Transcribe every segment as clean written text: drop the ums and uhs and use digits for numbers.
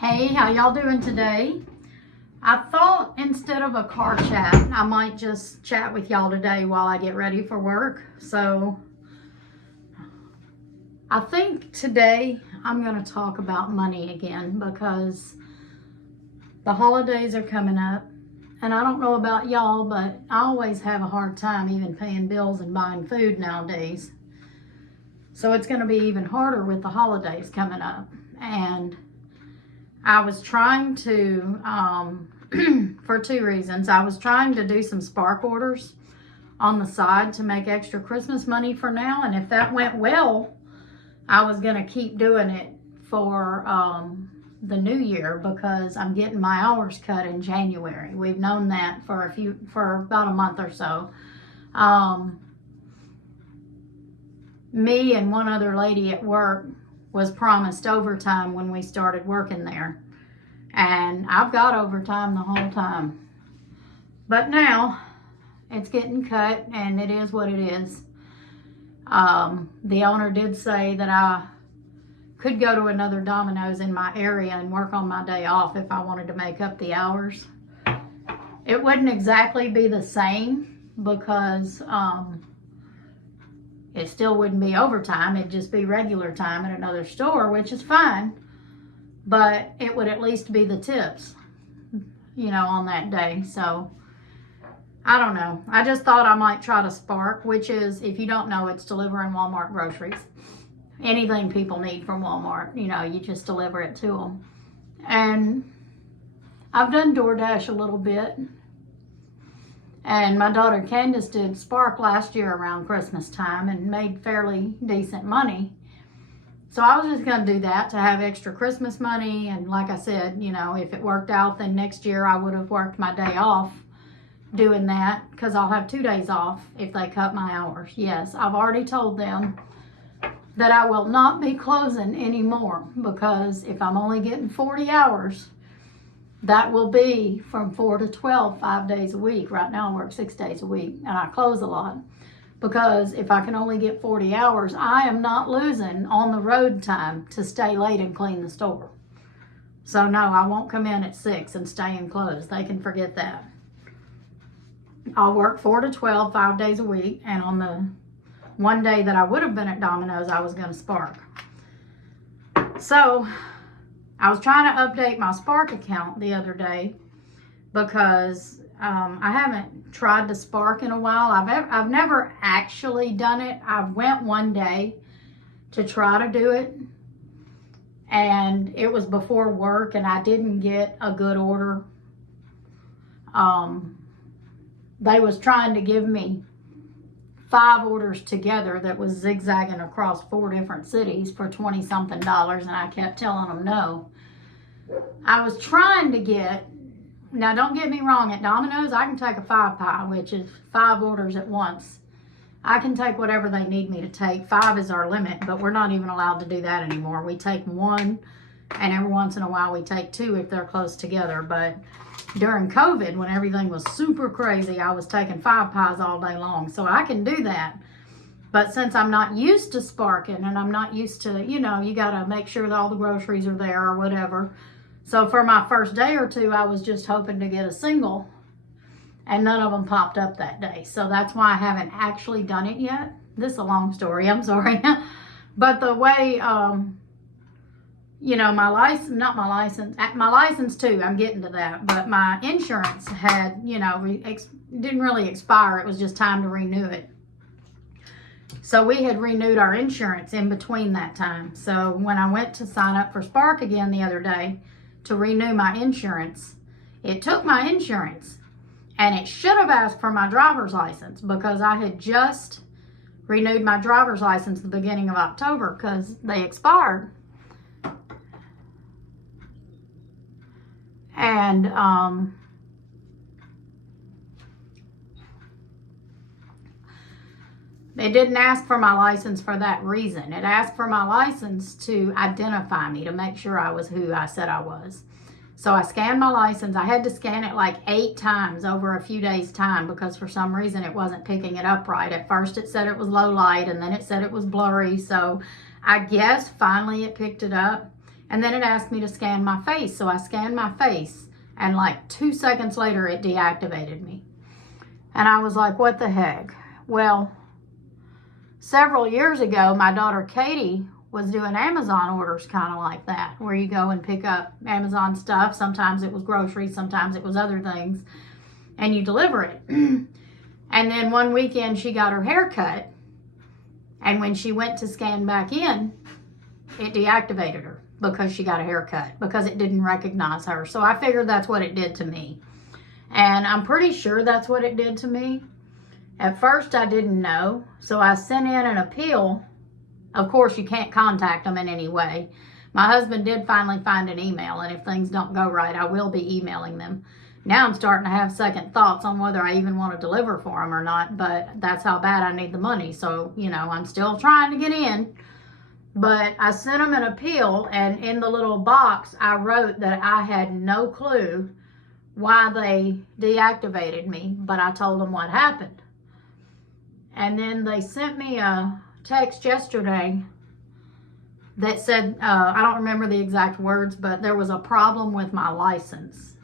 Hey, how y'all doing today? I thought instead of a car chat, I might just chat with y'all today while I get ready for work. So I think today I'm going to talk about money again because the holidays are coming up. And I don't know about y'all, but I always have a hard time even paying bills and buying food nowadays. So it's going to be even harder with the holidays coming up. And I was trying to, for two reasons. I was trying to do some Spark orders on the side to make extra Christmas money for now. And if that went well, I was going to keep doing it for the new year because I'm getting my hours cut in January. We've known that for about a month or so. Me and one other lady at work was promised overtime when we started working there. And I've got overtime the whole time. But now it's getting cut and it is what it is. The owner did say that I could go to another Domino's in my area and work on my day off if I wanted to make up the hours. It wouldn't exactly be the same because it still wouldn't be overtime. It'd just be regular time at another store, which is fine. But it would at least be the tips, on that day. So, I don't know. I just thought I might try to Spark, which is, if you don't know, it's delivering Walmart groceries. Anything people need from Walmart, you just deliver it to them. And I've done DoorDash a little bit. And my daughter Candace did Spark last year around Christmas time and made fairly decent money. So I was just going to do that to have extra Christmas money. And like I said, if it worked out, then next year I would have worked my day off doing that because I'll have 2 days off if they cut my hours. Yes, I've already told them that I will not be closing anymore because if I'm only getting 40 hours, that will be from 4 to 12, 5 days a week. Right now I work 6 days a week and I close a lot because if I can only get 40 hours, I am not losing on the road time to stay late and clean the store. So no, I won't come in at 6 and stay and close. They can forget that. I'll work 4 to 12, 5 days a week, and on the one day that I would have been at Domino's, I was going to Spark. So I was trying to update my Spark account the other day because I haven't tried to Spark in a while. I've never actually done it. I went one day to try to do it, and it was before work, and I didn't get a good order. They was trying to give me 5 orders together that was zigzagging across 4 different cities for $20-something, and I kept telling them no. I was trying to get, now don't get me wrong, at Domino's I can take a 5-pie, which is 5 orders at once. I can take whatever they need me to take. 5 is our limit, but we're not even allowed to do that anymore. We take 1, and every once in a while we take 2 if they're close together. But during COVID, when everything was super crazy, I was taking 5 pies all day long. So I can do that. But since I'm not used to Sparking and I'm not used to, you got to make sure that all the groceries are there or whatever. So for my first day or two, I was just hoping to get a single. And none of them popped up that day. So that's why I haven't actually done it yet. This is a long story. I'm sorry. But the way, my license too, I'm getting to that, but my insurance had, didn't really expire. It was just time to renew it. So we had renewed our insurance in between that time. So when I went to sign up for Spark again the other day to renew my insurance, it took my insurance and it should have asked for my driver's license because I had just renewed my driver's license at the beginning of October because they expired. And it didn't ask for my license for that reason. It asked for my license to identify me, to make sure I was who I said I was. So I scanned my license. I had to scan it like 8 times over a few days' time because for some reason it wasn't picking it up right. At first it said it was low light and then it said it was blurry. So I guess finally it picked it up. And then it asked me to scan my face. So I scanned my face, and like 2 seconds later, it deactivated me. And I was like, what the heck? Well, several years ago, my daughter Katie was doing Amazon orders kind of like that, where you go and pick up Amazon stuff. Sometimes it was groceries, sometimes it was other things, and you deliver it. And then one weekend she got her hair cut, and when she went to scan back in, it deactivated her because she got a haircut, because it didn't recognize her. So I figured that's what it did to me. And I'm pretty sure that's what it did to me. At first I didn't know, so I sent in an appeal. Of course, you can't contact them in any way. My husband did finally find an email, and if things don't go right, I will be emailing them. Now I'm starting to have second thoughts on whether I even want to deliver for them or not, but that's how bad I need the money. So, you know, I'm still trying to get in. But I sent them an appeal, and in the little box, I wrote that I had no clue why they deactivated me, but I told them what happened. And then they sent me a text yesterday that said, I don't remember the exact words, but there was a problem with my license.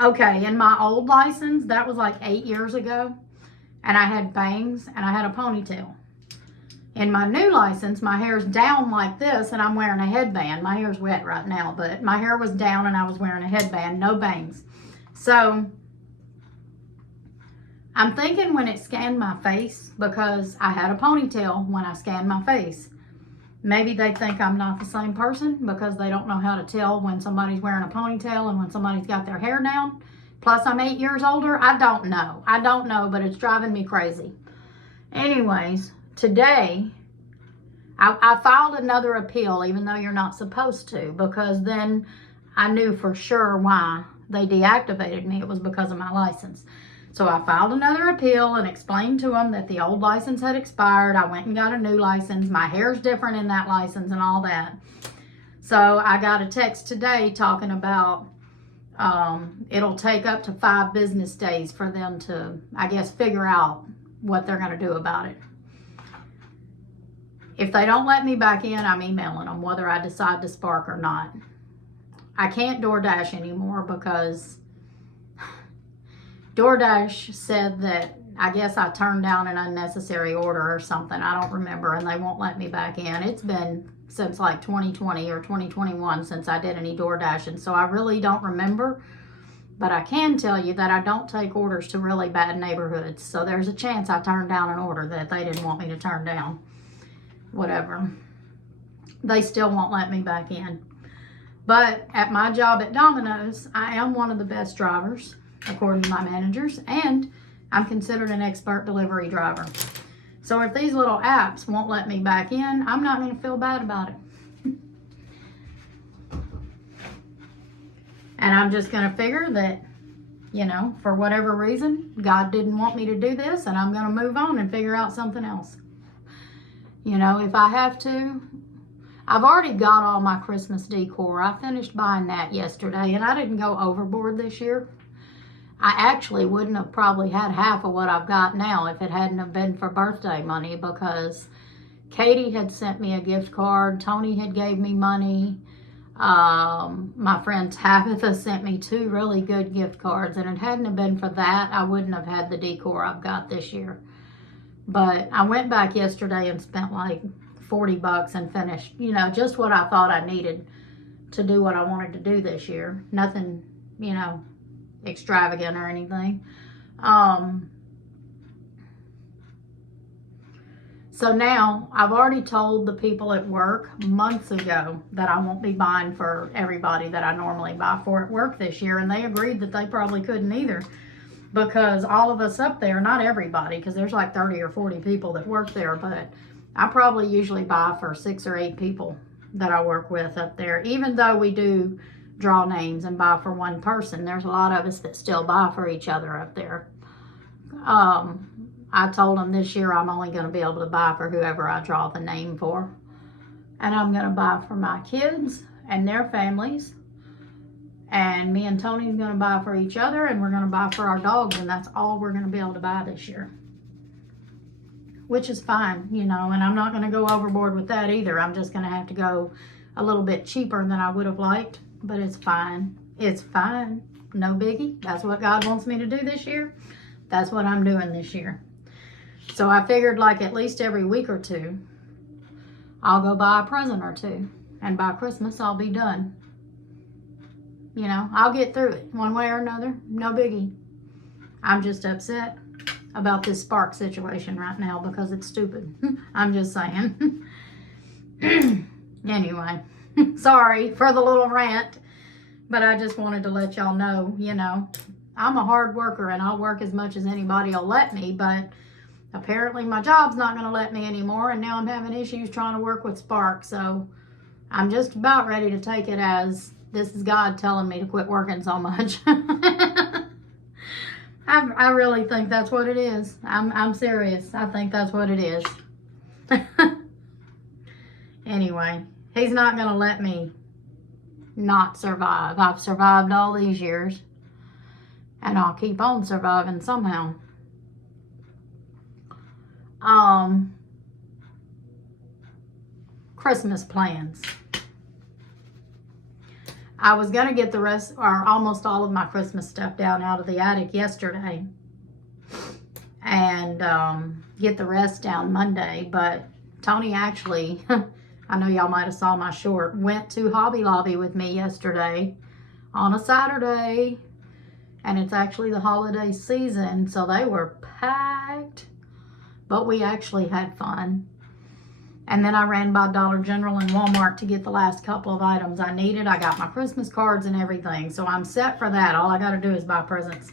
Okay, in my old license, that was like 8 years ago, and I had bangs and I had a ponytail. In my new license, my hair's down like this, and I'm wearing a headband. My hair's wet right now, but my hair was down and I was wearing a headband, no bangs. So I'm thinking when it scanned my face, because I had a ponytail when I scanned my face, maybe they think I'm not the same person because they don't know how to tell when somebody's wearing a ponytail and when somebody's got their hair down. Plus, I'm 8 years older. I don't know, but it's driving me crazy. Anyways, today, I filed another appeal, even though you're not supposed to, because then I knew for sure why they deactivated me. It was because of my license. So I filed another appeal and explained to them that the old license had expired. I went and got a new license. My hair's different in that license and all that. So I got a text today talking about it'll take up to 5 business days for them to, I guess, figure out what they're going to do about it. If they don't let me back in, I'm emailing them, whether I decide to spark or not. I can't DoorDash anymore because DoorDash said that, I guess I turned down an unnecessary order or something. I don't remember, and they won't let me back in. It's been since like 2020 or 2021 since I did any DoorDashing, so I really don't remember. But I can tell you that I don't take orders to really bad neighborhoods, so there's a chance I turned down an order that they didn't want me to turn down. Whatever. They still won't let me back in. But at my job at Domino's, I am one of the best drivers, according to my managers, and I'm considered an expert delivery driver. So if these little apps won't let me back in, I'm not going to feel bad about it. And I'm just going to figure that, you know, for whatever reason, God didn't want me to do this, and I'm going to move on and figure out something else. You know, if I have to. I've already got all my Christmas decor. I finished buying that yesterday, and I didn't go overboard this year. I actually wouldn't have probably had half of what I've got now if it hadn't have been for birthday money, because Katie had sent me a gift card. Tony had gave me money. My friend Tabitha sent me 2 really good gift cards, and it hadn't have been for that, I wouldn't have had the decor I've got this year. But I went back yesterday and spent like $40 and finished, you know, just what I thought I needed to do what I wanted to do this year. Nothing, you know, extravagant or anything. So now I've already told the people at work months ago that I won't be buying for everybody that I normally buy for at work this year, and they agreed that they probably couldn't either, because all of us up there, not everybody, because there's like 30 or 40 people that work there, but I probably usually buy for 6 or 8 people that I work with up there. Even though we do draw names and buy for one person, there's a lot of us that still buy for each other up there. I told them this year I'm only going to be able to buy for whoever I draw the name for. And I'm going to buy for my kids and their families. And me and Tony's going to buy for each other, and we're going to buy for our dogs, and that's all we're going to be able to buy this year. which is fine, you know, and I'm not going to go overboard with that either. I'm just going to have to go a little bit cheaper than I would have liked, but it's fine. It's fine. No biggie. That's what God wants me to do this year. That's what I'm doing this year. So I figured like at least every week or two, I'll go buy a present or two. And by Christmas, I'll be done. You know, I'll get through it one way or another. No biggie. I'm just upset about this Spark situation right now because it's stupid. I'm just saying. Anyway, sorry for the little rant, but I just wanted to let y'all know, you know, I'm a hard worker and I'll work as much as anybody will let me, but apparently my job's not going to let me anymore, and now I'm having issues trying to work with Spark, so I'm just about ready to take it as this is God telling me to quit working so much. I really think that's what it is. I'm serious. I think that's what it is. Anyway, he's not going to let me not survive. I've survived all these years, and I'll keep on surviving somehow. Christmas plans. I was going to get the rest, or almost all of my Christmas stuff down out of the attic yesterday and get the rest down Monday, but Tony actually, I know y'all might have saw my short, went to Hobby Lobby with me yesterday on a Saturday, and it's actually the holiday season, so they were packed, but we actually had fun. And then I ran by Dollar General and Walmart to get the last couple of items I needed. I got my Christmas cards and everything. So I'm set for that. All I got to do is buy presents.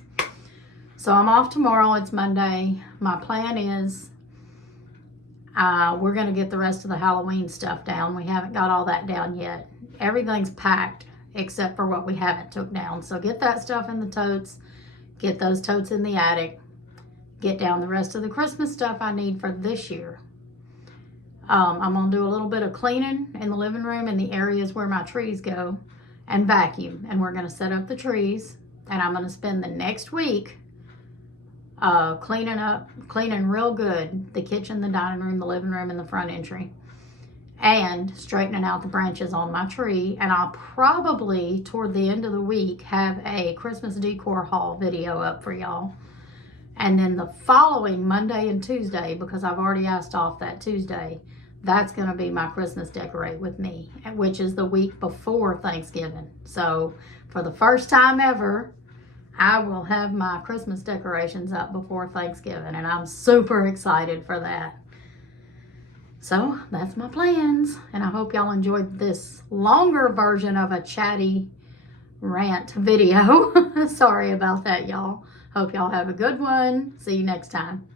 So I'm off tomorrow. It's Monday. My plan is we're going to get the rest of the Halloween stuff down. We haven't got all that down yet. Everything's packed except for what we haven't took down. So get that stuff in the totes. Get those totes in the attic. Get down the rest of the Christmas stuff I need for this year. I'm going to do a little bit of cleaning in the living room and the areas where my trees go and vacuum. And we're going to set up the trees. And I'm going to spend the next week cleaning real good the kitchen, the dining room, the living room, and the front entry. And straightening out the branches on my tree. And I'll probably, toward the end of the week, have a Christmas decor haul video up for y'all. And then the following Monday and Tuesday, because I've already asked off that Tuesday, that's going to be my Christmas Decorate with Me, which is the week before Thanksgiving. So for the first time ever, I will have my Christmas decorations up before Thanksgiving, and I'm super excited for that. So that's my plans, and I hope y'all enjoyed this longer version of a chatty rant video. Sorry about that, y'all. Hope y'all have a good one. See you next time.